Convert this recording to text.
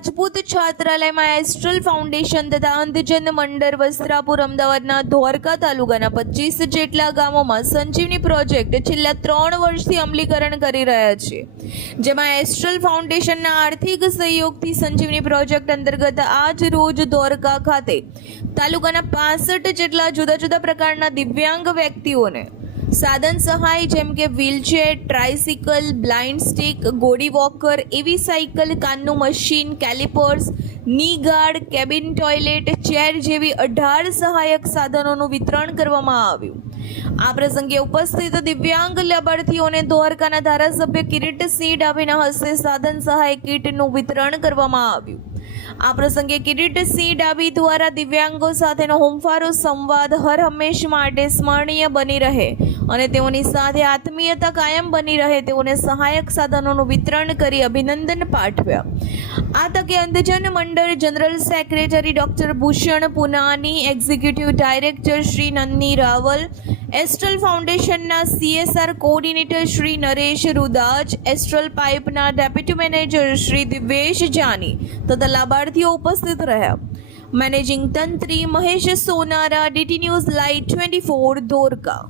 Rajput છાત્રાલયમાં astral foundation તથા અંધજન મંડળ વસ્ત્રાપુર અમદાવાદના ધોળકા તાલુકાના 25 જેટલા ગામોમાં સંજીવની પ્રોજેક્ટ છેલ્લા 3 વર્ષથી અમલીકરણ કરી રહ્યા છે, જેમાં એસ્ટ્રલ ફાઉન્ડેશનના આર્થિક સહયોગથી સંજીવની પ્રોજેક્ટ અંતર્ગત આજ રોજ ધોળકા ખાતે તાલુકાના 65 જેટલા જુદા જુદા પ્રકારના દિવ્યાંગ વ્યક્તિઓને સાધન સહાય જેમ કે વ્હીલચેર, ટ્રાયસિકલ, બ્લાઇન્ડ સ્ટિક, ગોડી વોકર, એવી સાયકલ, કાનનું machine, calipers, knee guard, cabin toilet, chair જેવી 18 સહાયક સાધનોનું વિતરણ કરવામાં આવ્યું। આ પ્રસંગે ઉપસ્થિત દિવ્યાંગ લાભાર્થીઓને ધોળકાના ધારાસભ્ય કિરીટસિંહ ડાભીના હસ્તે સાધન સહાય કીટનું વિતરણ કરવામાં આવ્યું। આ પ્રસંગે કિરીટસિંહ ડાભી દ્વારા દિવ્યાંગો સાથેનો હોંફારો સંવાદ હર હંમેશ માટે સ્મરણીય બની રહે અને તેઓની સાથે આત્મીયતા કાયમ બની રહે તેઓને સહાયક સાધનોનું વિતરણ કરી અભિનંદન પાઠવ્યા। આ તકે Andhjan Mandal general secretary doctor Bhushan Punani, executive director Shri Nandni Raval, Astral ફાઉન્ડેશનના CSR coordinator Shri Naresh Rudaj, Astral પાઇપના ડેપ્યુટી મેનેજર શ્રી દિવેશ જાની તથા લાભાર્થીઓ ઉપસ્થિત રહ્યા। મેનેજિંગ તંત્રી Mahesh Sonara, DT news live 24 Dholka.